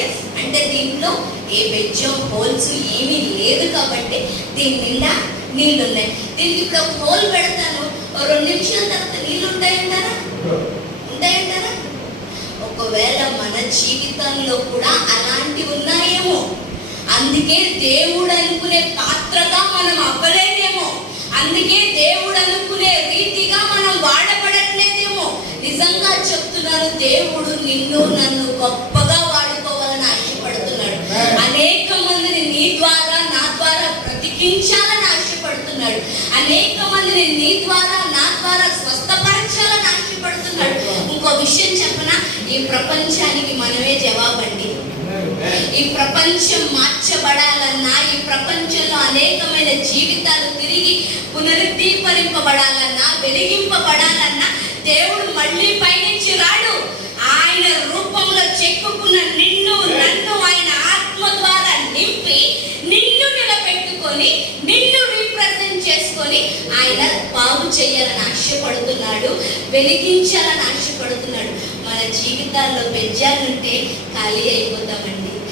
Yes, అంటే దీంట్లో ఏ బెజ్జం holes ఏమీ లేదు కాబట్టి దీని నిండా నీళ్ళు ఉన్నాయి. దీనికి ఇప్పుడు హోల్ పెడతాను, 2 నిమిషాల తర్వాత నీళ్ళు ఉంటాయంటారా? ఉంటాయంటారా? ఒకవేళ మన జీవితంలో కూడా అలాంటివి ఉన్నాయేమో, అందుకే దేవుడు అనుకునే పాత్రగా మనం అవ్వలేదేమో, అందుకే దేవుడు అనుకునే రీతిగా మనం వాడబడట్లేదేమో. నిజంగా చెప్తున్నాను, దేవుడు నిన్ను నన్ను గొప్పగా వాడుకోవాలని ఆశపడుతున్నాడు. అనేక మందిని నీ ద్వారా నా ద్వారా బ్రతికించాలని ఆశపడుతున్నాడు. అనేక మందిని నీ ద్వారా నా ద్వారా స్వస్థపరచాలని ఆశపడుతున్నాడు. ఇంకో విషయం చెప్పనా, ఈ ప్రపంచానికి మనమే జవాబండి. ఈ ప్రపంచం మార్చబడాలన్నా, ఈ ప్రపంచంలో అనేకమైన జీవితాలు తిరిగి పునరుద్దీకరింపబడాలన్నా, వెలిగింపబడాలన్నా దేవుడు మళ్ళీ పైనుంచి రాడు. ఆయన రూపంలో చెక్కుకున్న నిన్ను నన్ను ఆయన ఆత్మ ద్వారా నింపి నిన్ను నిలబెట్టుకొని నిన్ను రీప్రజెంట్ చేసుకొని ఆయన బాగు చేయాలని ఆశపడుతున్నాడు, వెలిగించాలని ఆశపడుతున్నాడు. మన జీవితాల్లో బెజ్జాలుంటే ఖాళీ అయిపోతామండి.